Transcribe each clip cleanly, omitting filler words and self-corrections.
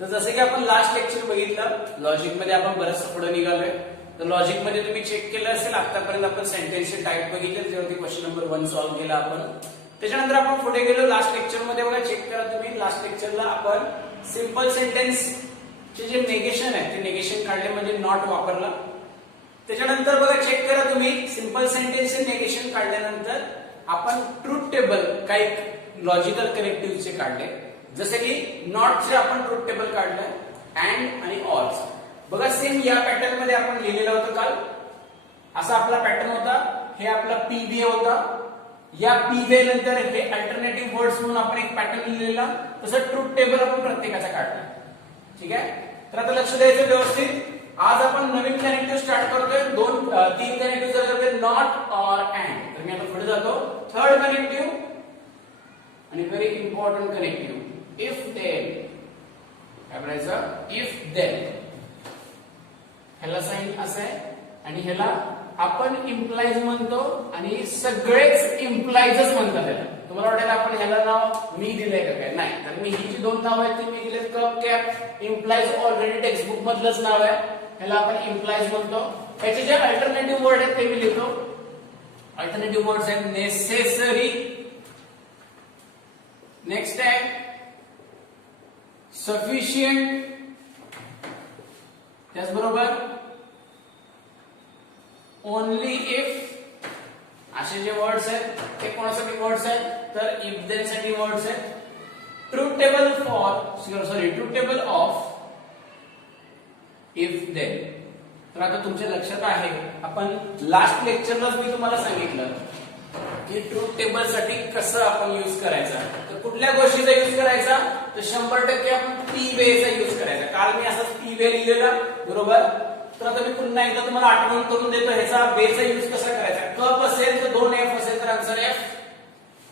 तर जसं की आपण लास्ट लेक्चर बघितलं, लॉजिक मध्ये आपण बरंच पुढे निघालोय. तर लॉजिक मध्ये तुम्ही चेक केलं असेल, आतापर्यंत आपण सेंटेन्सचे टाईप बघितले, जेव्हा क्वेश्चन नंबर 1 सॉल्व्ह केला आपण. त्याच्यानंतर आपण पुढे गेलो लास्ट लेक्चर मध्ये. बघा चेक करा तुम्ही, लास्ट लेक्चरला आपण सिंपल सेंटेन्स चे जे नेगेशन आहे ते नेगेशन काढले, म्हणजे नॉट वापरला. त्याच्यानंतर बघा चेक करा तुम्ही, सिंपल सेंटेन्सचे नेगेशन काढल्यानंतर आपण ट्रूथ टेबल काही लॉजिकल कनेक्टिव्हचे काढले. जसे की नॉटचे आपण ट्रूथ टेबल काढलंय, अँड आणि ऑर. बघा सेम या पॅटर्न मध्ये आपण लिहिलेलं होतं काल. असा आपला पॅटर्न होता, हे आपला पीवे होता. या पीवे नंतर हे अल्टरनेटिव्ह वर्ड्स म्हणून आपण एक पॅटर्न लिहिलेला. तसं ट्रूथ टेबल आपण प्रत्येकाचा काढला. ठीक आहे, तर आता लक्ष द्यायचं व्यवस्थित. आज आपण नवीन कनेक्टिव्ह स्टार्ट करतोय. 3 कनेक्टिव्ह करतोय, नॉट, ऑर, अँड. तर मी आता पुढे जातो. थर्ड कनेक्टिव्ह आणि very important connective, if then. काय म्हणायचं? If then. ह्याला साइन असं आहे आणि ह्याला आपण इम्प्लाइज म्हणतो आणि सगळेच इम्प्लाइजच म्हणतात त्याला. तुम्हाला वाटेल आपण ह्याला नाव मी दिलंय का काय? नाही. तर मी ही जी 2 नाव आहेत ती मी दिले. Cup cap implies already text book मधलंच नाव आहे, ह्याला आपण इम्प्लाइज म्हणतो. ह्याचे जे अल्टरनेटिव्ह वर्ड आहेत ते मी लिहितो. अल्टरनेटिव्ह वर्ड्स आहेत नेसेसरी, नेक्स्ट आहे सफिशियंट, त्याचबरोबर ओनली इफ. असे जे वर्ड्स आहेत ते कोणासाठी वर्ड्स आहेत? तर इफ देन साठी वर्ड्स आहेत. Truth table truth table of if then. तर आता तुमच्या लक्षात आहे, आपण लास्ट लेक्चरलाच मी तुम्हाला सांगितलं की ट्रूथ टेबल साठी कसं आपण यूज करायचा. तर कुठल्या गोष्टीचा यूज करायचा? तर 100% आपण पी वेचा यूज करायचा. काल मी असाच पी वे लिहिलेला, बरोबर. तर आता मी पुन्हा एकदा तुम्हाला आठवण करून देतो ह्याचा वेचा यूज कसा करायचा. कप असेल तर 2 एफ असेल तर आन्सर एफ.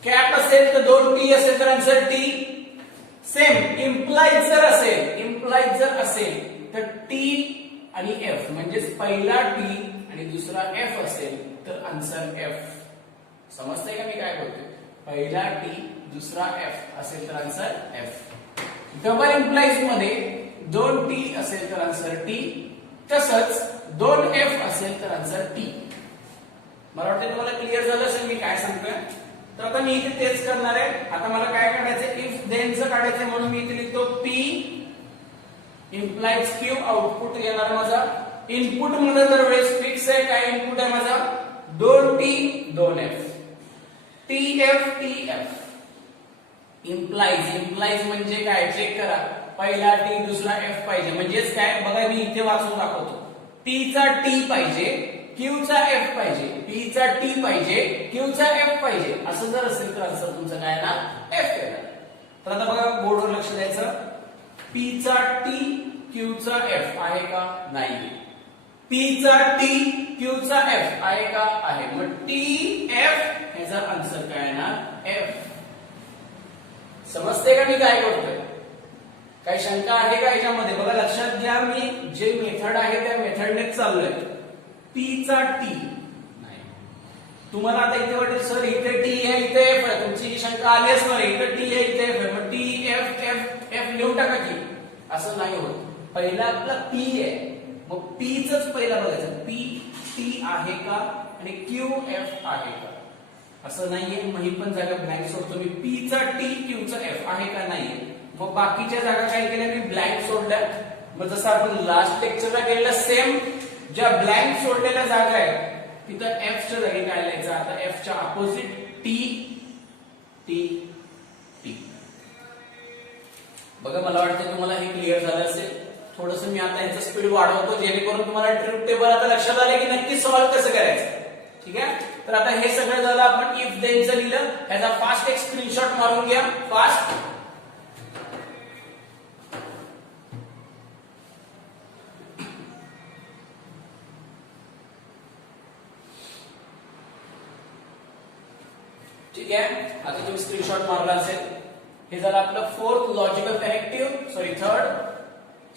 कॅप असेल तर 2 टी असेल तर आन्सर टी. सेम इम्प्लाइज जर असेल तर टी आणि एफ, म्हणजेच पहिला टी आणि दुसरा एफ असेल तर आन्सर एफ. समजतंय का मी काय बोलतोय? पहिला टी दुसरा एफ असेल तर आन्सर एफ. डबल इम्प्लाइज मध्ये 2 टी असेल तर आन्सर टी, तसंच 2 एफ असेल तर आन्सर टी. मला वाटतं तुम्हाला क्लिअर झालं असेल मी काय सांगतोय. तर आता मी इथे तेच करणार आहे. आता मला काय काढायचं? इफ देनचं काढायचंय, म्हणून मी इथे लिहितो पी इम्प्लाइज क्यू. आउटपुट येणार माझा. इनपुट मध्ये दरवेळेस फिक्स आहे. काय इनपुट आहे माझा? 2 T 2 F. T F. Implies म्हणजे काय? चेक करा. पहिला टी दुसरा एफ पाहिजे, म्हणजेच काय? बघा मी इथे वाचून दाखवतो. पी चा टी पाहिजे, क्यू चा एफ पाहिजे. पी चा टी पाहिजे, क्यू चा एफ पाहिजे. असं जर असेल तर आन्सर तुमचं काय ना? एफ येणार. तर आता बघा बोर्डवर लक्ष द्यायचं. पी चा टी क्यू चा एफ आहे का? नाही. पी चा टी क्यू चा एफ आहे का? आहे. मग टी एफ ह्याचा आन्सर काय ना? एफ. समजते का मी काय करतोय? काही शंका आहे का याच्यामध्ये? बघा लक्षात घ्या, मी जे मेथड आहे त्या मेथडने चाललोय. पी चा टी नाही. तुम्हाला आता इथे वाटेल सर इथे टी आहे इथे एफ आहे, तुमची ही शंका आली असणार. इथे टी आहे इथे एफ आहे, मग टी एफ एफ एफ लिहून टाका की. असं नाही होत. पहिला आपला पी आहे, मग पी चंच पहिला बघायचं. पी टी आहे का आणि क्यू एफ आहे का? असं नाहीये. मग ही पण जागा ब्लँक सोडतो मी. पी चा टी क्यू चा एफ आहे का? नाहीये. मग बाकीच्या जागा काय केल्या मी? ब्लँक सोडल्या. मग जसं आपण लास्ट लेक्चरला केलेलं सेम, ज्या ब्लँक सोडलेल्या जागा आहेत तिथं एफ च्या जागी काय लिहायचं? आता एफ च्या अपोजिट टी टी टी. बघा मला वाटतं तुम्हाला हे क्लिअर झालं असेल. थोडस मी आता याचं स्पीड वाढवतो जेणेकरून तुम्हाला ट्रूथ टेबल आता लक्षात आले की नक्की सॉल्व्ह कसं करायचं. ठीक आहे, तर आता हे सगळं झालं. आपण इफ देनचं लिहिलं. ह्याचा फास्ट एक स्क्रीनशॉट मारून घ्या. फास्ट. ठीक आहे, आता तुम्ही स्क्रीनशॉट मारला असेल. हे झालं आपलं fourth logical connective. Sorry third,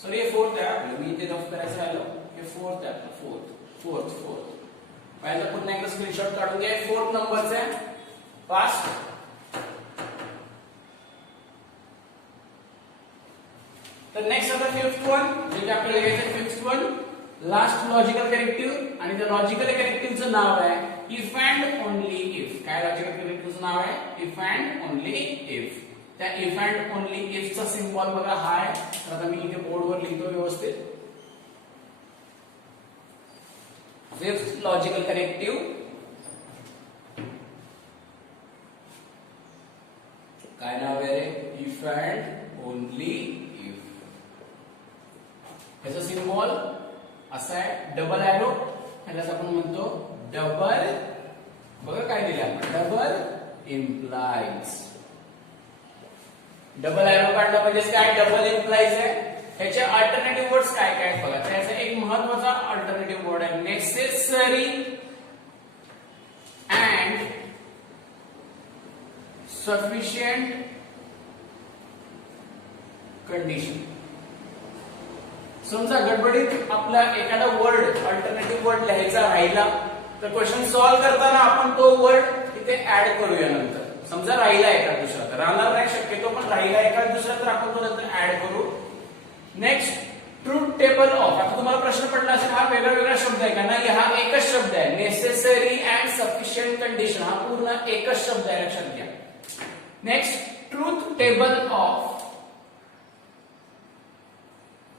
sorry हे फोर्थ आहे. मी इथे नोट करायचं राहिलो. हे फोर्थ आहे आपलं. फोर्थ पहिला पुन्हा एकदा स्क्रीनशॉट काढून घ्या. फोर्थ नंबरचा आहे. फास्ट. तर नेक्स्ट आता फिफ्थ वन, म्हणजे आपल्याला घ्यायचं fifth one, last logical corrective. आणि त्या लॉजिकल करेक्टिव्हचं नाव आहे इफ अँड ओनली इफ. काय लॉजिकल करेक्टिव्हचं नाव आहे? If and only if. त्या इफ अँड ओनली इफ चा सिम्बॉल बघा हा आहे. तर आता मी इथे बोर्डवर लिहितो व्यवस्थित. फिफ्थ लॉजिकल करेक्टिव्ह, काय नाव आहे रे? If and only if. ह्याचा सिम्बॉल असा आहे डबल एरो. ह्यालाच आपण म्हणतो डबल, बघा काय दिलं आपण, डबल इम्प्लाइज. डबल एरो काढलं म्हणजे काय? डबल इम्प्लाइज आहे. ह्याचे अल्टरनेटिव्ह वर्ड्स काय काय आहेत बघा. त्याचा एक महत्वाचा अल्टरनेटिव्ह वर्ड आहे नेसेसरी अँड सफिशियंट कंडिशन. समजा गडबडीत आपला एखादा वर्ड, अल्टरनेटिव्ह वर्ड लिहायचा राहिला, तर क्वेश्चन सॉल्व्ह करताना आपण तो वर्ड तिथे ऍड करूया नंतर. समजा राहिला एखाद दुसरा, तर राहणार नाही शक्यतो, पण राहिला एखाद दुसरा तर आपण तो नंतर ऍड करू. Next, truth table of. आता तुम्हाला प्रश्न पडला असेल हा वेगळा वेगळा शब्द आहे का? नाही, हा एकच शब्द आहे. नेसेसरी अँड सफिशियंट कंडिशन हा पूर्ण एकच शब्द आहे, लक्षात घ्या. Next, truth table of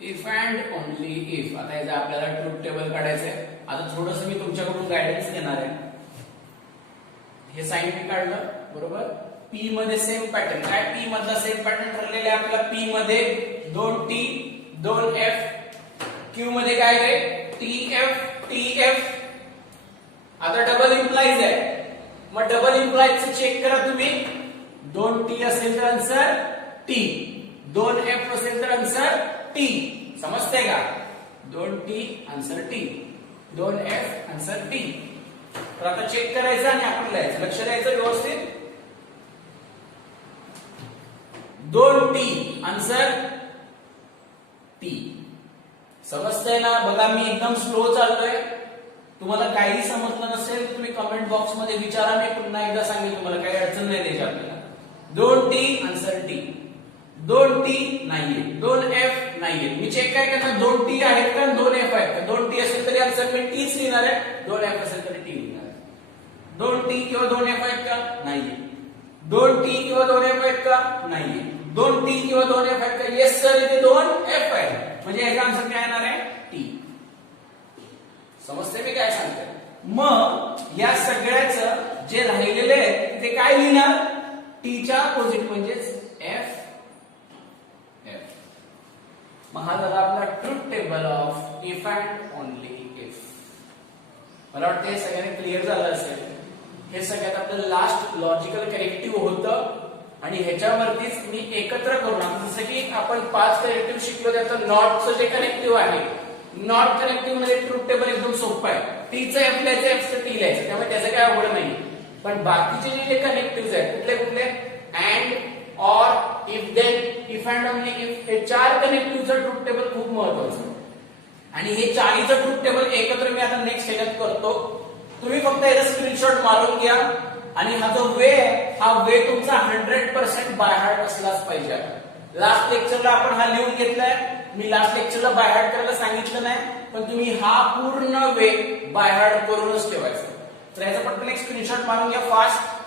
if and only if. आता याचा आपल्याला ट्रूथ टेबल काढायचं आहे. आता थोडंसं मी तुमच्याकडून गायडन्स घेणार आहे. हे साइन मी काढलं बरोबर. पी मध्ये सेम पॅटर्न. काय पी मधला सेम पॅटर्न ठरलेला आहे आपला. पी मध्ये 2 टी 2 एफ. क्यू मध्ये काय रे? T F. आता डबल इम्प्लाइज आहे, मग डबल इम्प्लाइज चेक करा तुम्ही. 2 टी असेल तर आन्सर टी, 2 एफ असेल तर आन्सर टी. समजते का? 2 T answer T, 2 F answer T. तर आता चेक करायचं आणि आपण लिहायचं. लक्ष द्यायचं व्यवस्थित. 2 टी आन्सर टी. समजतंय ना? बघा मी एकदम स्लो चाललोय. तुम्हाला काही समजलं नसेल तर तुम्ही कमेंट बॉक्स मध्ये विचारा. मी पुन्हा एकदा सांगेन तुम्हाला, काही अडचण नाही त्याची आपल्याला. 2 टी आन्सर टी, 2 टी नाहीये, 2 एफ नाहीये. मी चेक काय करणार? 2 टी आहेत का, 2 एफ आहेत का? 2 टी असेल तरी आन्सर मी टीच लिहिणार आहे, 2 एफ असेल तरी टी लिहिणार आहे. 2 टी किंवा 2 एफ आहेत का? नाहीये. 2 टी किंवा 2 एफ आहेत का? नाहीये. 2 टी किंवा 2 एफ आहेत का? येस सर, इथे 2 एफ आहेत. म्हणजे याचा आन्सर काय येणार आहे? टी. समजते मी काय सांगते? मग या सगळ्याचं जे राहिलेले आहे ते काय लिहिणार? टीच्या अपोजिट म्हणजेच एफ. मग हा झाला आपला truth table of if and only if. मला वाटतं हे सगळ्यांनी क्लिअर झालं असेल. हे सगळ्यात आपलं लास्ट लॉजिकल करेक्टिव्ह होतं आणि ह्याच्यावरतीच मी एकत्र करून, जसं की आपण 5 करेक्टिव्ह शिकलो, त्याचं नॉटचं जे करेक्टिव्ह आहे, नॉट करेक्टिव्ह मध्ये ट्रूथ टेबल एकदम सोपं आहे. टीचं एफ लिहायचं, एफचं टी लिहायचं, त्यामुळे त्याचं काय अवघड नाही. पण बाकीचे जे कनेक्टिव्ह आहेत कुठले कुठले? And, or, if then, if and only if, हे 4 कनेक्टिव्हचं ट्रूथ टेबल खूप महत्वाचं. आणि हे 4चं ट्रूथ टेबल एकत्र मी आता नेक्स्ट ह्याच्यात करतो. तुम्ही फक्त याचा स्क्रीनशॉट मारून घ्या. आणि हा जो वे आहे, हा वे तुमचा 100% बाय हार्ट असलाच पाहिजे. लास्ट लेक्चरला आपण हा लिहून घेतलाय. मी लास्ट लेक्चरला बाय हार्ट करायला सांगितलं नाही, पण तुम्ही हा पूर्ण वे बाय हार्ट करूनच ठेवायचा. तर याचा पटकन एक स्क्रीनशॉट मारून घ्या फास्ट.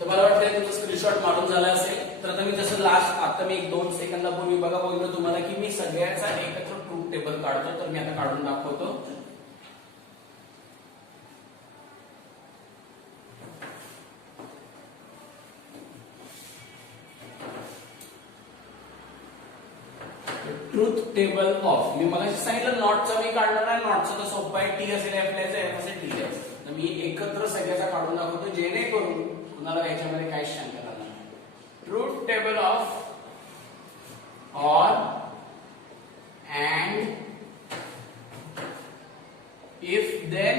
तर मला वाटतं तुमचा स्क्रीनशॉट मारून झाला असेल. तर आता मी जसं लास्ट आता मी 1-2 सेकंदापूर्वी बघा बोललो तुम्हाला की मी सगळ्याचा एकत्र ट्रूथ टेबल काढतो. तर मी आता काढून दाखवतो. ट्रूथ टेबल ऑफ, मी मगाशी सांगितलं नॉटचा मी काढणार आहे. नॉटचा तर सोपं आहे, टी असेल एफ लिहायचं, एफ असेल टी लिहायचं. तर मी एकत्र सगळ्याचा काढून दाखवतो जेणेकरून कुणाला याच्यामध्ये काही शंका राहणार नाही. Truth table of or, and, if then,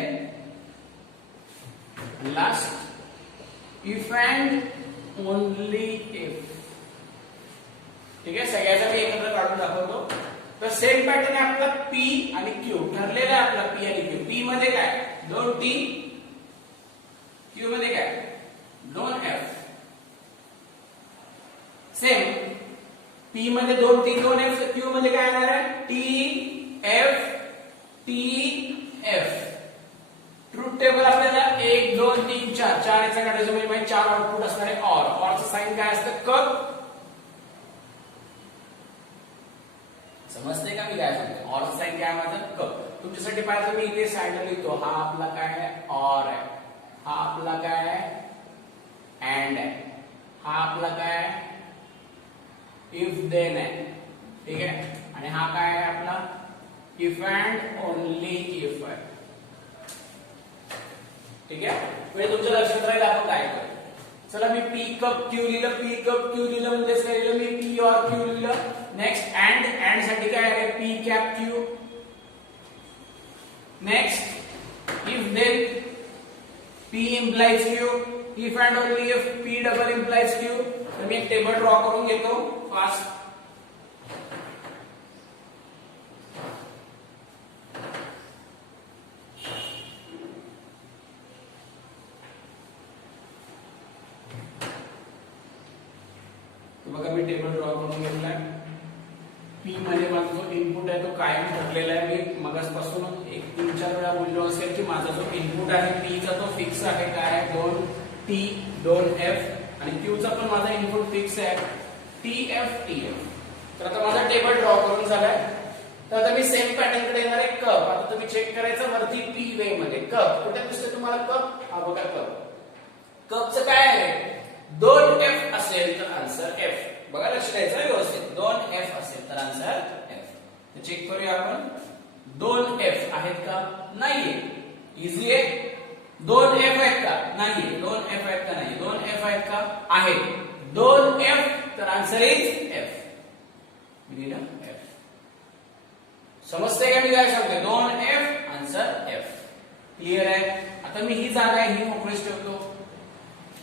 last, if and only if. ठीक आहे, सगळ्याचा मी एकत्र काढून दाखवतो. तर सेम पॅटर्न आहे आपला पी आणि क्यू, ठरलेला आहे आपला पी आणि क्यू. पी मध्ये काय 2T, क्यू मध्ये काय 2F. सेम पी मध्ये 2T 2F, क्यू मध्ये काय येणार आहे TF TF. ट्रूथ टेबल आपल्याला 1 2 3 4 4 याचा काढायचं म्हणजे 4 आउटपुट असणार आहे. ऑर चं साइन काय असतं कप. समजते का मी काय सांगतो? ऑर चं साइन काय माझं कप. तुमच्यासाठी पाहिजे मी इथे साइडला लिहितो. हा आपला काय आहे ऑर आहे, हा आपला काय आहे अँड आहे, हा आपला काय आहे इफ देन आहे. ठीक आहे, आणि हा काय आहे आपला इफ अँड ओनली इफ आहे. ठीक आहे, म्हणजे तुमच्या लक्षात राहील आपण काय करू. चला मी पी कप क्यू लिहिलं, पी कप क्यू लिहिलं म्हणजे काय लिहिलं मी पी ऑर क्यू लिहिलं. नेक्स्ट अँड साठी काय आहे P cap Q. Next if then P implies Q, if and only if P double implies Q. तर मी एक टेबल ड्रॉ करून घेतो फास्ट. बघा मी टेबल ड्रॉ करून घेतलाय. पी मध्ये माझा जो इनपुट आहे तो कायम ठरलेला आहे. मी मगासपासून एक 3-4 वेळा बोललो असेल की माझा जो इनपुट आहे पी चा तो फिक्स आहे. काय 2T 2F आणि क्यू चा पण माझा इनपुट फिक्स आहे TF TF. तर आता माझा टेबल ड्रॉ करून झालाय. तर आता मी सेम पॅटर्न कडे येणार आहे कप. आता तुम्ही चेक करायचं वरती पी वे मध्ये कप कुठे दिसतोय तुम्हाला कप. हा बघा कप. कपचं काय आहे 2F असेल तर आन्सर F. बघा लक्ष द्यायचं व्यवस्थित. 2F असेल तर आन्सर F. चेक करूया आपण 2F आहेत का नाहीये. इझी आहे. 2F आहेत का नाहीये. 2F आहेत का नाही. 2F आहेत का आहेत. 2F तर आन्सर इज F. मी लिहिलं F. समजते का मी काय सांगतोय. 2F answer F. क्लिअर आहे. आता मी ही जागा आहे ही मोकळीच ठेवतो.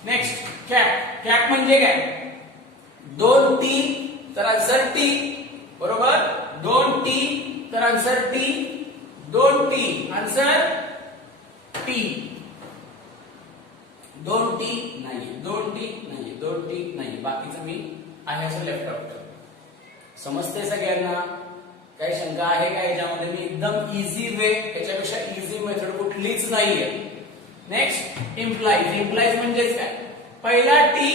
Next cap. कॅप म्हणजे काय 2T तर आन्सर T. बरोबर 2T तर answer T. 2T answer T. 2T नाही, 2T नाही, 2T नाही. बाकीचं मी आहे असं लेफ्ट आउट करतो. समजते सगळ्यांना. काही शंका आहे का याच्यामध्ये. मी एकदम इझी वे, याच्यापेक्षा इझी मेथड कुठलीच नाहीये. Next implies. इम्प्लाइज म्हणजेच काय पहिला T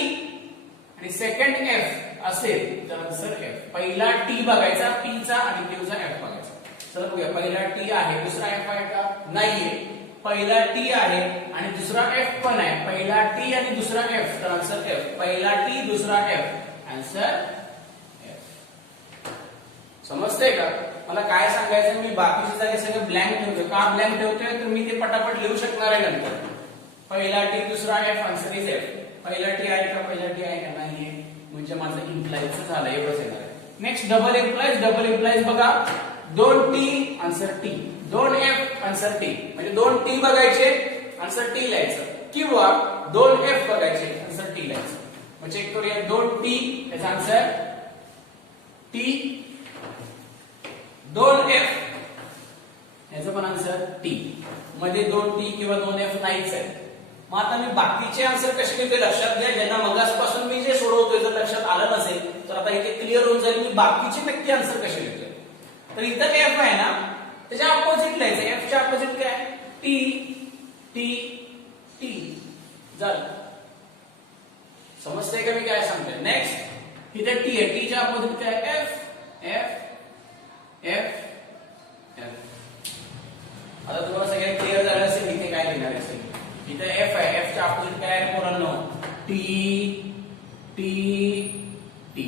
आणि सेकंड F असेल तर आन्सर F. पहिला T बघायचा P चा आणि Q चा F बघायचा. चला बघूया. पहिला T आहे दुसरा F आहे का नाहीये. पहिला T आहे आणि दुसरा F पण आहे. पहिला T आणि दुसरा F तर आन्सर F. पहिला T दुसरा F आन्सर F. समजते का मला काय सांगायचं. मी बाकीचे जागे सगळे ब्लँक ठेवतोय. का ब्लँक ठेवतोय तर मी ते पटापट लिहू शकणार आहे नंतर. पहिला T दुसरा F आन्सर इज F. पहिला T आहे का पहिला T आहे का नाहीये म्हणजे माझं इम्प्लाइज झालं एवढंच येणार आहे. Next double implies. Double implies बघा 2T answer T 2F answer T म्हणजे 2T बघायचे आन्सर T लिहायचं किंवा 2F बघायचे आन्सर T लिहायचं. मग चेक करूया 2T याचा आन्सर T. 2F याचं पण आन्सर T. मध्ये 2T किंवा 2F नाहीच आहे. मग आता मी बाकीचे आन्सर कसे लिहिते लक्षात घ्या. ज्यांना मगासपासून मी जे सोडवतोय जर लक्षात आलं नसेल तर आता इथे क्लिअर होऊन जाईल मी बाकीचे नक्की आन्सर कसे लिहितोय. तर इथं F आहे ना त्याच्या अपोजिट लिहायचं. F च्या अपोजिट काय T T T झालं. समजतंय का मी काय सांगतोय. नेक्स्ट इथे T आहे. T च्या अपोजिट काय F F F F. आता तुम्हाला सगळ्यांना क्लिअर झालं असेल इथे काय लिहिणार आहे. इथे F आहे. F च्या अपोजिट काय आहे पोरांनो T T T.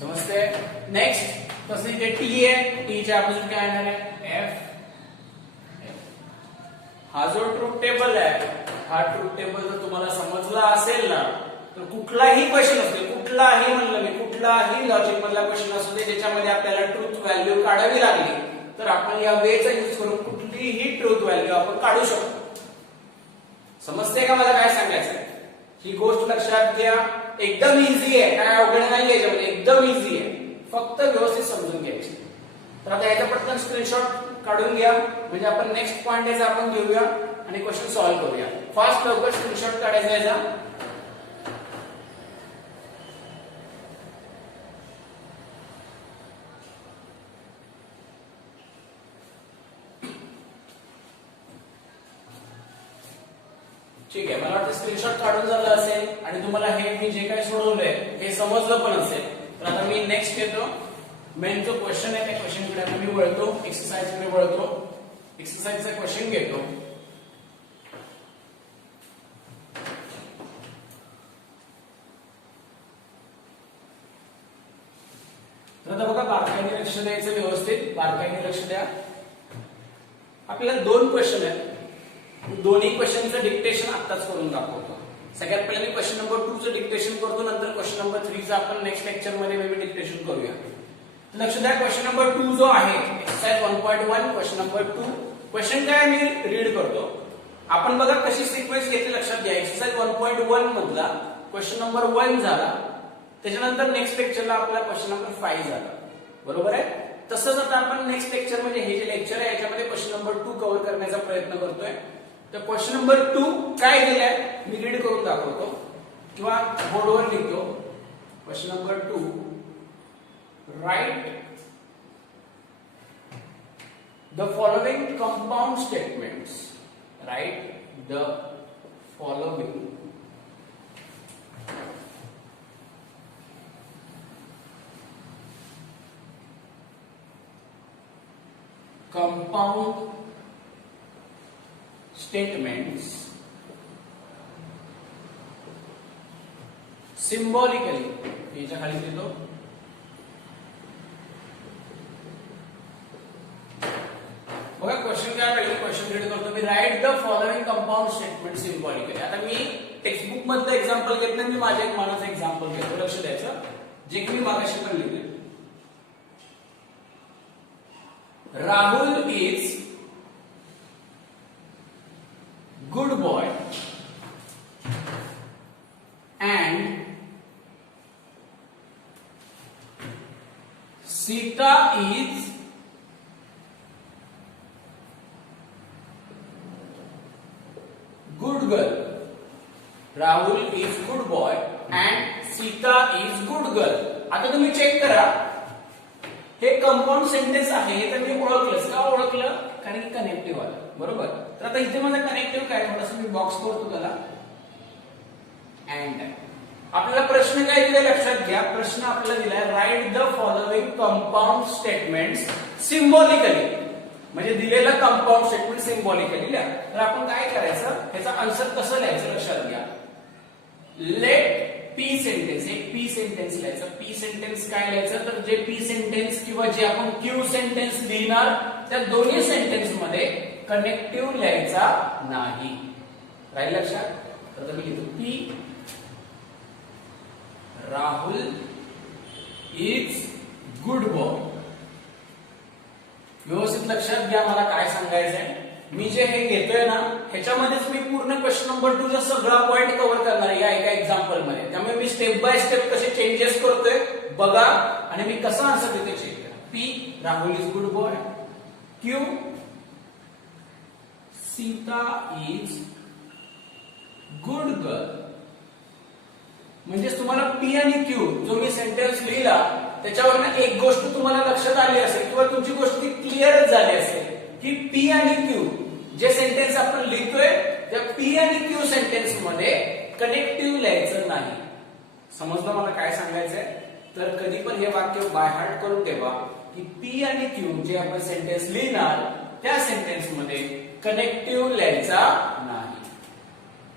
समजते. नेक्स्ट तसं इथे T आहे. T च्या अपोजिट काय येणार आहे F. हा जो ट्रूथ टेबल आहे हा ट्रूथ टेबल जर तुम्हाला समजला असेल ना तर कुठलाही क्वेश्चन असतो कुठलाही म्हणलं मी कुठलाही लॉजिक मधला क्वेश्चन असू दे ज्याच्यामध्ये आपल्याला ट्रूथ व्हॅल्यू काढावी लागली तर आपण या वेचा यूज करून कुठलीही ट्रूथ व्हॅल्यू आपण काढू शकतो. समजते का मला काय सांगायचं. ही गोष्ट लक्षात घ्या, एकदम इझी आहे, काय अवघड नाही याच्यामध्ये, एकदम इझी आहे, फक्त व्यवस्थित समजून घ्यायची. तर आता याचा पटकन स्क्रीनशॉट काढून घ्या, म्हणजे आपण नेक्स्ट पॉइंट याचा आपण घेऊया आणि क्वेश्चन सॉल्व्ह करूया. फास्ट लवकर स्क्रीनशॉट काढायचा याचा. ठीक आहे, मला वाटतं स्क्रीनशॉट काढून झालं असेल आणि तुम्हाला हे मी जे काही सोडवलंय हे समजलं पण असेल. तर आता मी नेक्स्ट येतो, मेन जो क्वेश्चन आहे त्या क्वेश्चन कडे मी वळतो, एक्सरसाइज कडे वळतो, एक्सरसाइजचा क्वेश्चन घेतो. तर आता बघा, बारकाईने लक्ष द्यायचं, व्यवस्थित बारकाईने लक्ष द्या. आपल्याला दोन क्वेश्चन आहेत, दोन्ही क्वेश्चनचं डिक्टेशन आत्ताच करून दाखवतो. सगळ्यात पहिले मी क्वेश्चन नंबर 2 चं डिक्टेशन करतो, नंतर क्वेश्चन नंबर 3 चं आपण नेक्स्ट लेक्चर मध्ये मे बी डिक्टेशन करूया. लक्ष द्या, क्वेश्चन नंबर 2 जो आहे एक्सरसाइज 1.1 क्वेश्चन नंबर 2. क्वेश्चन काय मी रीड करतो. आपण बघा कशी सिक्वेन्स घेतली लक्षात घ्या. एक्सरसाइज 1.1 मधला क्वेश्चन नंबर 1 झाला, त्याच्यानंतर नेक्स्ट लेक्चरला आपला क्वेश्चन नंबर 5 झाला, बरोबर आहे. तसंच आता आपण नेक्स्ट लेक्चर म्हणजे हे जे लेक्चर आहे याच्यामध्ये क्वेश्चन नंबर 2 कव्हर करण्याचा प्रयत्न करतोय. तर क्वेश्चन नंबर 2 काय दिलाय मी रीड करून दाखवतो किंवा बोर्डवर लिहितो. Question number 2, right the following compound statements. Right the following compound statements symbolically. याच्या खाली देतो. बघा क्वेश्चन काय आहे, क्वेश्चन रीड करतो मी. Write the following compound statement symbolically. आता मी टेक्स्टबुक मधलं एक्झाम्पल घेत नाही, मी माझ्या एक मनाचं एक्झाम्पल घेतो. लक्ष द्यायचं, जे की मी मागाशी पण लिहिले. Rahul is good boy and Sita is good girl. Rahul is good boy and Sita is good girl. आता तुम्ही चेक करा, हे कंपाऊंड सेंटेन्स आहे, हे तर मी ओळखलंच. का ओळखलं? कारण की कनेक्टिव्ह आलं, बरोबर. तर आता इथे माझा कनेक्टिव्ह काय, थोडासा मी बॉक्स करतो त्याला, अँड. आपल्याला प्रश्न काय दिलाय लक्षात घ्या. प्रश्न आपल्याला दिलाय right the following compound statements symbolically, म्हणजे दिलेलं कंपाउंड स्टेटमेंट सिम्बॉलिकली लिहा. तर आपण काय करायचं, ह्याचा आन्सर कसं लिहायचं लक्षात घ्या. लेट पी सेंटेन्स, एक पी सेंटेन्स लिहायचं. पी सेंटेन्स काय लिहायचं, तर जे पी सेंटेन्स किंवा जे आपण क्यू सेंटेन्स लिहिणार त्या दोन्ही सेंटेन्स मध्ये कनेक्टिव्ह लिहायचा नाही. राहील लक्षात. तर मी लिहितो P Rahul is good boy. व्यवस्थित लक्षात घ्या मला काय सांगायचंय. मी जे हे घेतोय ना ह्याच्यामध्येच मी पूर्ण क्वेश्चन नंबर 2 चा सगळा पॉइंट कव्हर करणार आहे या एका एक्झाम्पल मध्ये. त्यामुळे मी स्टेप बाय स्टेप कसे चेंजेस करतोय बघा आणि मी कसा आन्सर देतोय चेक करा. P Rahul is good boy, Q Sita is good girl. म्हणजे तुम्हाला पी आणि क्यू जो मी सेंटेन्स लिहिला त्याच्यावरनं एक गोष्ट तुम्हाला लक्षात आली असेल किंवा तुमची गोष्ट क्लिअरच झाली असेल की पी आणि क्यू जे सेंटेन्स आपण लिहितोय त्या पी आणि क्यू सेंटेन्स मध्ये कनेक्टिव्ह लिहायचं नाही. समजलं मला काय सांगायचंय. तर कधी पण हे वाक्य बाय हार्ट करून ठेवा की पी आणि क्यू जे आपण सेंटेन्स लिहिणार त्या सेंटेन्स मध्ये कनेक्टिव्ह लिहायचा नाही.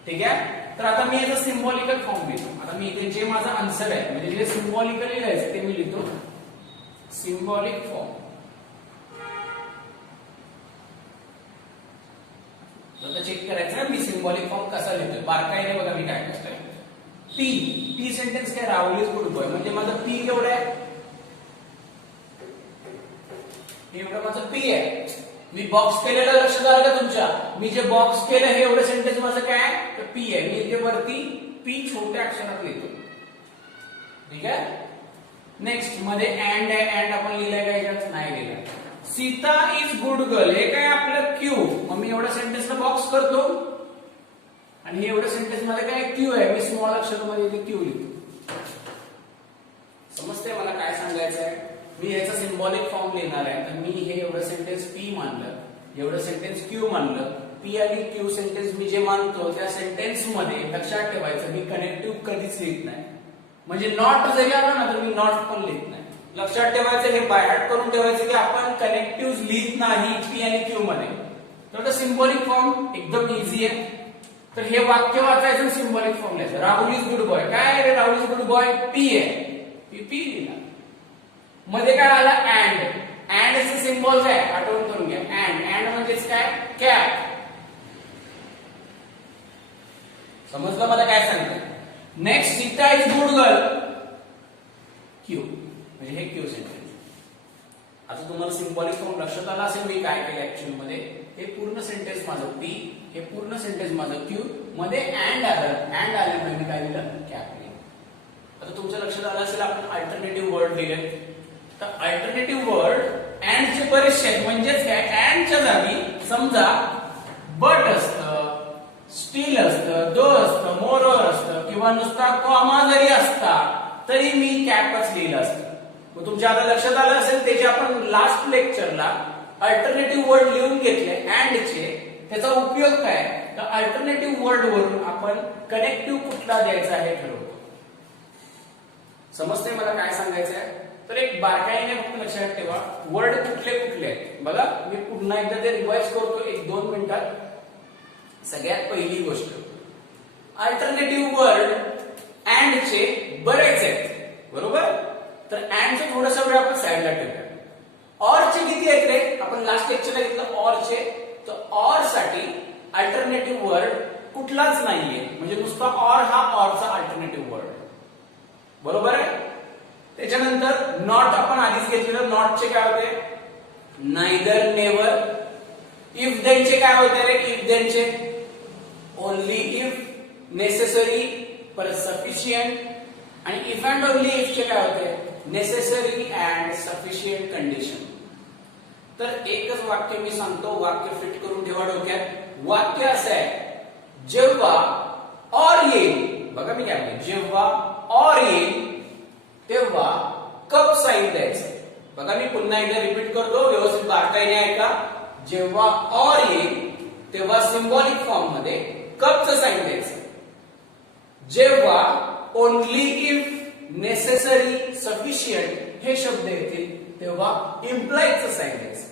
ठीक आहे. तर आता मी याचा सिम्बॉलिकल फॉर्म लिहितो. आता मी इथे जे माझा आन्सर आहे म्हणजे जे सिम्बॉलिकली लिहायचं ते मी लिहितो सिम्बॉलिक फॉर्म. आता चेक करायचं मी सिम्बॉलिक फॉर्म कसा लिहितोय. बारकाईने बघा मी काय करतोय. पी पी सेंटेन्स काय राहुल इज गुड बॉय म्हणजे माझं पी केवढं आहे, एवढं माझं पी आहे. मी बॉक्स केलेलं लक्षात आलं का तुमच्या. मी जे बॉक्स केलं हे एवढं सेंटेन्स माझं काय तर पी आहे. मी इथे वरती पी छोट्या अक्षरात लिहितो. ठीक आहे. नेक्स्ट मध्ये अँड आहे, अँड आपण लिहिलंय का याच्यात? नाही लिहिलं. सीता इज गुड गर्ल, हे काय आपलं क्यू. मग मी एवढ्या सेंटेन्सला बॉक्स करतो आणि हे एवढ्या सेंटेन्स मध्ये काय क्यू आहे, मी स्मॉल अक्षरामध्ये इथे क्यू लिहितो. समजतंय मला काय सांगायचं आहे? मी याचा सिम्बॉलिक फॉर्म लिहिणार आहे. तर मी हे एवढं सेंटेन्स पी मानलं, एवढं सेंटेन्स क्यू मानलं. पी आणि क्यू सेंटेन्स मी जे मानतो त्या सेंटेन्स मध्ये लक्षात ठेवायचं मी कनेक्टिव्ह कधीच लिहित नाही. म्हणजे नॉट जरी आला ना तर मी नॉट पण लिहित नाही. लक्षात ठेवायचं, हे बाय हार्ट करून ठेवायचं की आपण कनेक्टिव्ह लिहित नाही पी आणि क्यू मध्ये. तर सिम्बॉलिक फॉर्म एकदम इझी आहे. तर हे वाक्य वाचायचं, सिम्बॉलिक फॉर्म लिहायचं. Rahul is good boy. काय रे Rahul is good boy? P आहे, पी लिहिला. मध्ये काय आला? अँड. अँड सिम्बॉल काय आठवण करून घ्या. अँड, अँड म्हणजेच काय? कॅप. समजलं मला काय सांगतोय? Next, Sita is good girl, Q, म्हणजे हे क्यू सेंटेन्स. आता तुम्हाला सिम्बॉलिक फॉर्म लक्षात आला असेल मी काय केलं ऍक्च्युअल मध्ये. हे पूर्ण सेंटेन्स माझं पी, हे पूर्ण सेंटेन्स माझं क्यू, मध्ये अँड आलं. अँड आल्यामुळे मी काय लिहिलं? कॅप लिहिलं. आता तुमच्या लक्षात आलं असेल आपण अल्टरनेटिव्ह वर्ड लिहिले. तर अल्टरनेटिव्ह वर्ड अँडचे बरेचसे आहेत. म्हणजेच काय? अँडच्या जागी समजा बट असतं, स्टील असतं, दो असतं, मोरवर असतं किंवा नुसता कॉमा जरी असता तरी मी कॅपच लिहिलं असतं. मग तुमच्या आता लक्षात आलं असेल ते जे आपण लास्ट लेक्चरला अल्टरनेटिव्ह वर्ड लिहून घेतले अँडचे, त्याचा उपयोग काय? तर अल्टरनेटिव्ह वर्ड वरून आपण कनेक्टिव्ह कुठला द्यायचा हे ठरवतो. समजते मला काय सांगायचं आहे? तर एक बारकाईने फक्त लक्षात ठेवा वर्ड कुठले कुठले आहेत. बघा मी पुन्हा एकदा ते रिवाइज करतो 1-2 मिनिटात. सगळ्यात पहिली गोष्ट, अल्टरनेटिव्ह वर्ड अँडचे बरेच आहेत, बरोबर? तर अँडचे थोडस वेळ आपण साईडला ठेवूया. ऑरचे किती आहेत रे? आपण लास्ट लेक्चरला घेतलं ऑरचे. तर ऑर साठी अल्टरनेटिव्ह वर्ड कुठलाच नाहीये. म्हणजे नुसता ऑर हा ऑरचा अल्टरनेटिव्ह वर्ड, बरोबर आहे? त्याच्यानंतर नॉट आपण आधीच घेतलेलं. नॉटचे काय होते? Neither, never. इफ देनचे काय होते रे? इफ देनचे ओनली इफ, नेसेसरी, परत सफिशियंट. आणि इफ अँड ओनली इफ चे काय होते? Necessary and sufficient condition. तर एकच वाक्य मी सांगतो, वाक्य फिट करून ठेवा डोक्यात. वाक्य असं आहे, जेव्हा ऑर येईल, बघा मी काय म्हणतो, जेव्हा ऑर येईल तेव्हा कप साईन द्यायचं. बघा मी पुन्हा एकदा रिपीट करतो, व्यवस्थित बारकाईने ऐका. जेव्हा ऑर येईल तेव्हा सिम्बॉलिक फॉर्म मध्ये कपचं साईन द्यायचं. जेव्हा ओनली इफ, नेसेसरी, सफिशियंट हे शब्द येतील तेव्हा इम्प्लाइजचं साईन द्यायचं.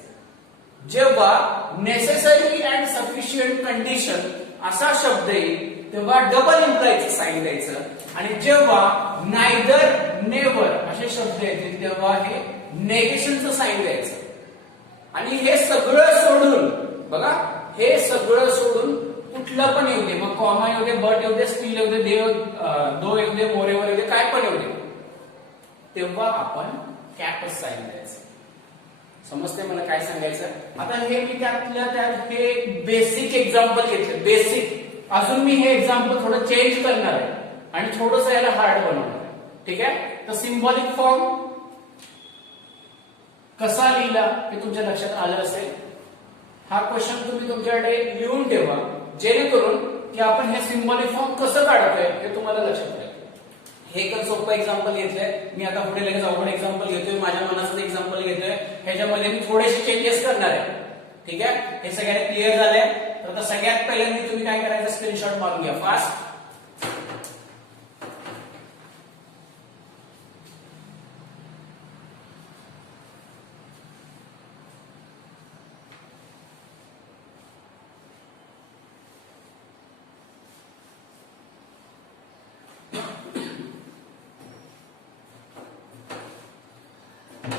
जेव्हा नेसेसरी अँड सफिशियंट कंडिशन असा शब्द येईल तेव्हा डबल इम्प्लाइजचं साईन द्यायचं. आणि जेव्हा नायदर, नेवर असे शब्द येतील तेव्हा हे नेगेशनचं साईन द्यायचं. आणि हे सगळं सोडून, बघा हे सगळं सोडून कुठलं पण येऊ दे, मग कॉमा येऊ दे, बट येऊ दे, स्टील येऊ दे, दो येऊ दे, मोरेवर येऊ दे, काय पण येऊ दे, तेव्हा आपण कॅपच साईन द्यायचं. समजते मला काय सांगायचं? आता हे मी त्यातल्या त्यात हे बेसिक एक्झाम्पल घेतलं, बेसिक. अजून मी हे एक्झाम्पल थोडं चेंज करणार आहे आणि थोडंसं याला हार्ड बनवणार आहे. ठीक आहे? तर सिम्बॉलिक फॉर्म कसा लिहिला हे तुमच्या लक्षात आलं असेल. हा क्वेश्चन तुम्ही तुमच्याकडे लिहून ठेवा, जेणेकरून की आपण हे सिम्बॉलिक फॉर्म कसं काढतोय हे तुम्हाला लक्षात राहील. हे एक सोपं एक्झाम्पल घेतलंय मी. आता पुढे लगेच अवघड एक्झाम्पल घेतोय, माझ्या मनाचं एक्झाम्पल घेतोय. ह्याच्यामध्ये मी थोडेसे चेंजेस करणार आहे. ठीक आहे? हे सगळ्यांना क्लिअर झालंय? तर आता सगळ्यात पहिल्यांदा तुम्ही काय करायचं, स्क्रीनशॉट मारून घ्या फास्ट.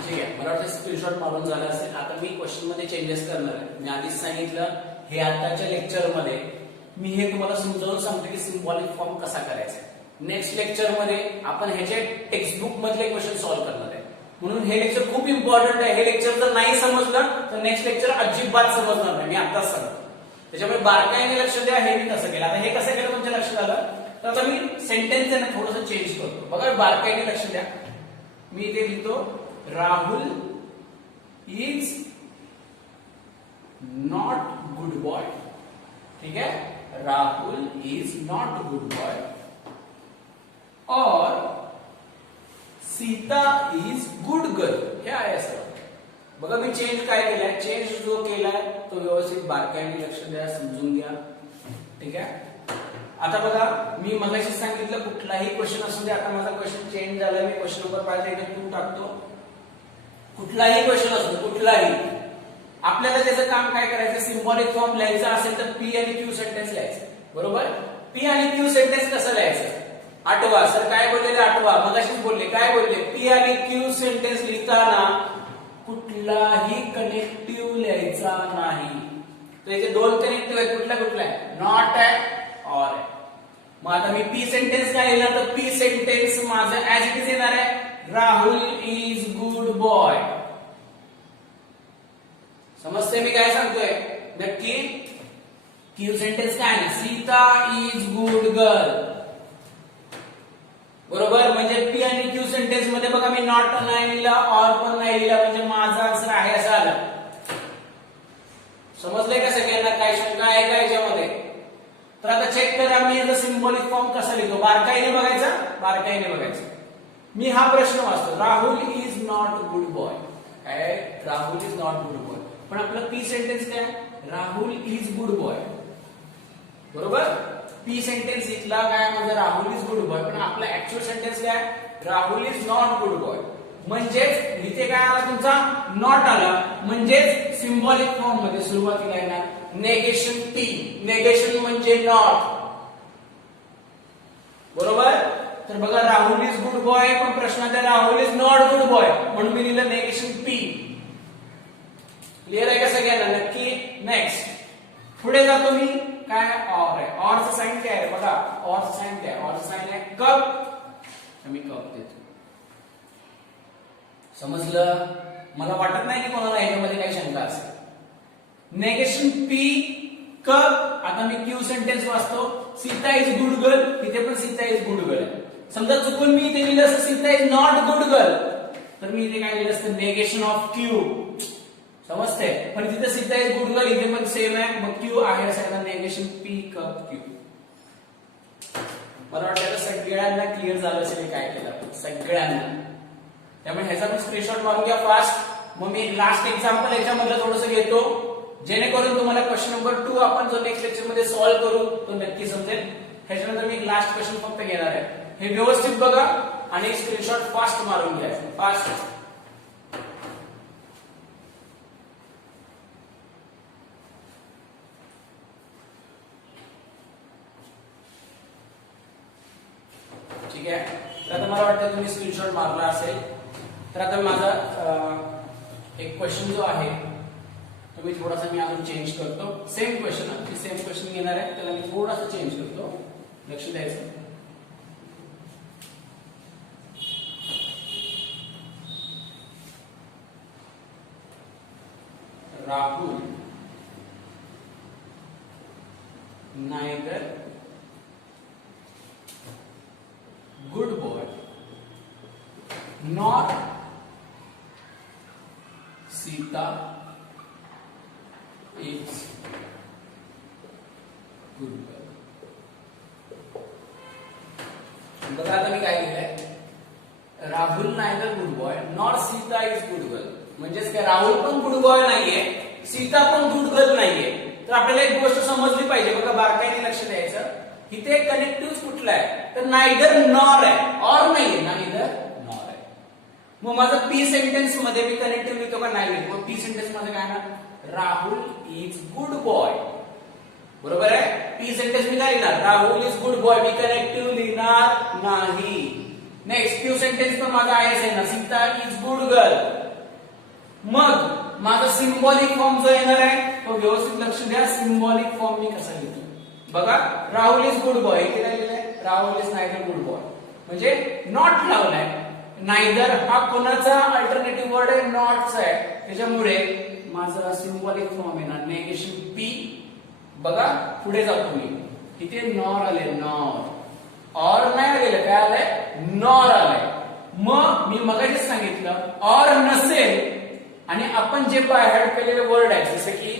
ठीक आहे, मला वाटतं स्क्रीनशॉट मारून झालं असेल. आता मी क्वेश्चन मध्ये चेंजेस करणार आहे. मी आधीच सांगितलं हे आताच्या लेक्चर मध्ये मी हे तुम्हाला समजावून सांगतो की सिम्बॉलिक फॉर्म कसा करायचा. नेक्स्ट लेक्चर मध्ये आपण ह्याचे टेक्स्टबुक मधले क्वेश्चन सॉल्व्ह करणार आहे. म्हणून हे लेक्चर खूप इम्पॉर्टंट आहे. हे लेक्चर जर नाही समजलं तर नेक्स्ट लेक्चर अजिबात समजणार नाही, मी आताच सांगतो. त्याच्यामुळे बारकाईने लक्ष द्या. हे मी कसं केलं, आता हे कसं केलं तुमच्या लक्षात आलं. तर आता मी सेंटेन्स आहे ना थोडंसं चेंज करतो. बघा बारकाईने लक्ष द्या. मी इथे लिहितो Rahul is not good boy. ठीक है, Rahul is not good boy और सीता इज गुड गर्ल. हे आहे असं. बघा मी चेंज काय केलाय, चेंज जो केलाय तो व्यवस्थित बारकाईने लक्ष द्या, समजून घ्या. ठीक आहे. आता बघा मी मगाशी सांगितलं कुठलाही क्वेश्चन असू दे. आता माझा क्वेश्चन चेंज झाला. मी क्वेश्चन नंबर 5 इथे 2 टाकतो. कुठलाही क्वेश्चन असू दे, कुठलाही, आपल्याला त्याचं काम काय करायचं, सिंबॉलिक फॉर्म लिहायचा असेल तर पी आणि क्यू सेंटेन्स लिहायचं. बरोबर. पी आणि क्यू सेंटेन्स कसं लिहायचं आठवा. सर काय बोललेले आठवा, मगाशीच बोलले. काय बोलले, पी आणि क्यू सेंटेन्स लिहिताना कुठलाही कनेक्टिव्ह लिहायचा नाही. तर याचे 2 कनेक्टिव्ह आहेत. कुठला आहे, नॉट आहे, और आहे. मग आता मी पी सेंटेन्स काय लिहिणार, तर पी सेंटेन्स माझं ऍज इट इज येणार आहे, राहुल इज गुड बॉय. समजते मी काय सांगतोय नक्की. क्यू सेंटेन्स काय आहे, सीता इज गुड गर्ल. बरोबर. म्हणजे पी आणि क्यू सेंटेन्स मध्ये बघा मी नॉट नाही लिहिला, ऑर पण नाही लिहिला, म्हणजे माझा आन्सर आहे असं आलं. समजलंय का सगळ्यांना, काय शंका आहे का याच्यामध्ये. तर आता चेक करा मी याचा सिंबॉलिक फॉर्म कसा लिहितो. बारकाईने बघायचा, बारकाईने बघायचं. मी हा प्रश्न वाचतो, Rahul is not good boy. काय, Rahul is not good boy. पण आपलं पी सेंटेन्स काय, राहुल इज गुड बॉय. बरोबर. पी सेंटेन्स इथला काय म्हणजे राहुल इज गुड बॉय, पण आपला ऍक्च्युअल सेंटेन्स काय, Rahul is not good boy. म्हणजेच इथे काय आला तुमचा, नॉट आला. म्हणजेच सिंबॉलिक फॉर्म मध्ये सुरुवातीला येणार नेगेशन टी. नेगेशन म्हणजे नॉट. बरोबर. तर बघा राहुल इज गुड बॉय, पण प्रश्नात आहे Rahul is not good boy, म्हणून मी लिहिलं नेगेशन पी. क्लिअर आहे का सगळ्यांना, नक्की. नेक्स्ट पुढे जातो मी, काय ऑर आहे. ऑरचं साइन काय आहे बघा, ऑरचं साइन काय, ऑरचं साइन आहे कप. मी कप देतो. समजलं. मला वाटत नाही की कोणाला याच्यामध्ये काही शंका असेल. Negation P cup. आता मी क्यू सेंटेन्स वाचतो, सीता इज गुड गर्ल. इथे पण सीता इज गुड गर्ल. समजा चुकून मी इथे लिहिलं असतं Sita is not good girl, तर मी इथे काय लिहिलं असतं, नेगेशन ऑफ क्यू. समजते. पण तिथे सीता इज गुड गर्ल, इथे पण सेम आहे. मग क्यू आहे सगळ्यांना नेगेशन पी कप क्यू. मला वाटतं सगळ्यांना क्लिअर झालं असेल काय केलं, सगळ्यांना. त्यामुळे ह्याचा पण स्क्रीनशॉट मारून घ्या फास्ट. मग मी लास्ट एक्झाम्पल याच्यामधलं थोडंसं घेतो, जेणेकरून तुम्हाला क्वेश्चन नंबर 2 आपण जो नेक्स्ट लेक्चर मध्ये सॉल्व्ह करू तो नक्की समजेल. ह्याच्यानंतर मी लास्ट क्वेश्चन फक्त घेणार आहे. हे व्यवस्थित बघा आणि स्क्रीनशॉट फास्ट मारून घ्या, फास्ट. ठीक आहे. तर आता मला वाटतं तुम्ही स्क्रीनशॉट मारला असेल. तर आता माझा एक क्वेश्चन जो आहे तो मी थोडासा मी अजून चेंज करतो. सेम क्वेश्चन घेणार आहे, त्याला मी थोडासा चेंज करतो. लक्ष द्यायचं. Rahul neither good boy nor Sita is good girl. बघा आता मी काय केलंय, Rahul neither good boy nor Sita is good girl. म्हणजेच काय, राहुल पण गुड बॉय नाहीये, सीता पण गुड गर्ल नाहीये. तर आपल्याला एक गोष्ट समजली पाहिजे. बघा बारकाईने लक्ष द्यायचं. इथे कनेक्टिव्ह कुठला आहे, तर नायदर नॉर आहे, ऑर नाहीये, नायदर नॉर आहे. मग माझं पी सेंटेन्स मध्ये मी कनेक्टिव्ह लिहितो का नाही लिहितो. मग पी सेंटेन्स मध्ये काय ना, राहुल इज गुड बॉय. बरोबर आहे. पी सेंटेन्स मी काय लिहिणार, Rahul is good boy. Me connective लिहिणार नाही. नेक्स्ट क्यू सेंटेन्स पण माझा आहेच आहे ना, सीता इज गुड गर्ल. मग माझा सिंबॉलिक फॉर्म जो येणार आहे तो व्यवस्थित लक्ष द्या. सिंबॉलिक फॉर्म मी कसा लिहितो बघा. राहुल इज गुड बॉय, इथे काय लिहिलंय, Rahul is neither good boy, म्हणजे नॉट लावलाय. नायदर हा कोणाचा अल्टरनेटिव्ह वर्ड आहे, नॉटचा आहे. त्याच्यामुळे माझा सिंबॉलिक फॉर्म येणार नेगेशन पी. बघा पुढे जातो मी, इथे नॉर आले, नॉर. ऑर नाही आलेलं, काय आलंय, नॉर आलंय. मग मी मगाशीच सांगितलं ऑर नसेल आणि आपण जे बाय हार्ट केलेले वर्ड आहेत जसं की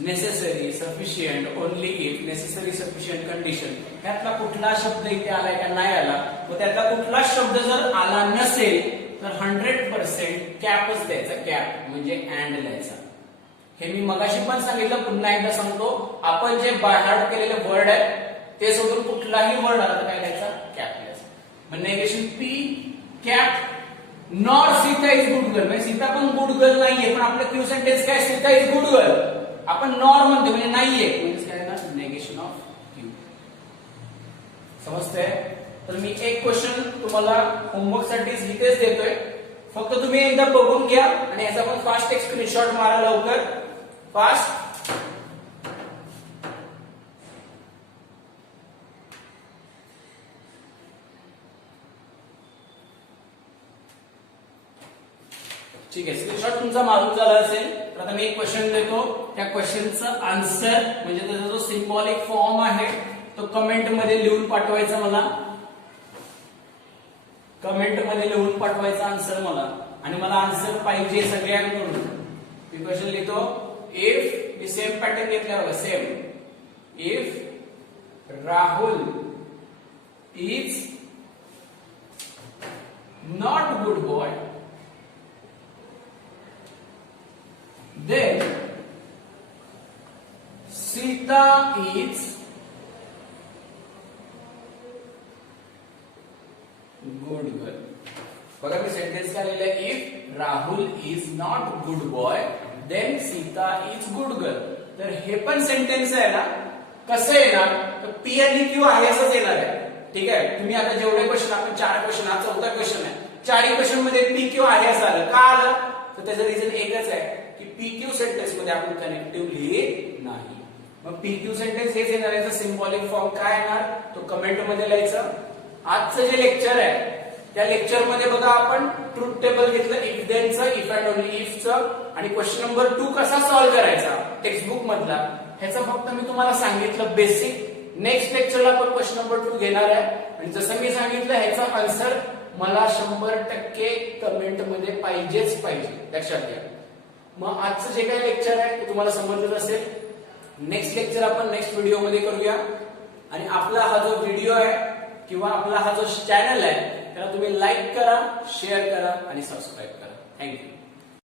necessary, sufficient, only if, necessary, sufficient, condition, त्यातला कुठला शब्द इथे आलाय का नाही आला, व त्यातला कुठला शब्द जर आला नसेल तर 100% कॅपच द्यायचा. कॅप म्हणजे अँड लिहायचा. हे मी मगाशी पण सांगितलं, पुन्हा एकदा सांगतो. आपण जे बाय हार्ट केलेले वर्ड आहेत ते सोडून कुठलाही वर्ड आला तर काय द्यायचा, कॅप द्यायचा. मग negation P cap. Nor Sita is good girl, म्हणजे सीता पण गुड गर्ल नाहीये, पण आपलं क्यू सेंटेन्स काय, सीता इज गुड गर्ल. आपण नॉर म्हणतो म्हणजे नाहीये, म्हणजे काय ना, नेगेशन ऑफ क्यू. समजतंय? तर मी एक क्वेश्चन तुम्हाला होमवर्क साठी इथेच देतोय, फक्त तुम्ही एकदा बघून घ्या आणि याचा पण फास्ट एक स्क्रीनशॉट मारा लवकर, फास्ट. ठीक आहे, स्क्रीनशॉट तुमचा मारून झाला असेल तर आता मी एक क्वेश्चन देतो. त्या क्वेश्चनचं आन्सर म्हणजे त्याचा जो सिम्बॉलिक फॉर्म आहे तो कमेंट मध्ये लिहून पाठवायचा मला. कमेंट मध्ये लिहून पाठवायचा आन्सर मला, आणि मला आन्सर पाहिजे सगळ्यांकडून. मी क्वेश्चन लिहितो. इफ, मी सेम पॅटर्न घेतला बघा, same. If Rahul is not good boy, then Sita is good girl. बघा मी सेंटेन्स काय लिहिलंय, if Rahul is not good boy then Sita is good girl. तर हे पण सेंटेन्स आहे ना, कसं येणार, तर पी आणि क्यू आहे असंच येणार आहे. ठीक आहे, तुम्ही आता जेवढे क्वेश्चन, आपण 4 क्वेश्चन, हा 4था क्वेश्चन आहे, 4ही क्वेश्चन मध्ये पी क्यू आहे असं आलं. का आलं, तर त्याचं रिझन एकच आहे की पी क्यू सेंटेन्स मध्ये आपण कनेक्टिव्ह लिहित नाही. मग पी क्यू सेंटेन्स हेच येणार, याचा सिम्बॉलिक फॉर्म काय येणार, तो कमेंट मध्ये लिहायचं. आजचं जे लेक्चर आहे त्या लेक्चर मध्ये बघा आपण ट्रुथ टेबल घेतलं, इफ देनचं, इफ अँड ओनली इफचं, आणि क्वेश्चन नंबर 2 कसा सॉल्व्ह करायचा टेक्स्टबुक मधला, ह्याचं फक्त मी तुम्हाला सांगितलं बेसिक. नेक्स्ट लेक्चरला आपण क्वेश्चन नंबर 2 घेणार आहे, आणि जसं मी सांगितलं ह्याचा आन्सर मला 100% कमेंट मध्ये पाहिजेच पाहिजे, लक्षात घ्या. मग आजचं जे काही लेक्चर आहे ते तुम्हाला समजलं असेल. नेक्स्ट लेक्चर आपण नेक्स्ट व्हिडिओ मध्ये करूया. आणि आपला हा जो व्हिडिओ आहे किंवा आपला हा जो चॅनल आहे त्याला तुम्ही लाईक करा, शेअर करा आणि सबस्क्राईब करा. थँक्यू.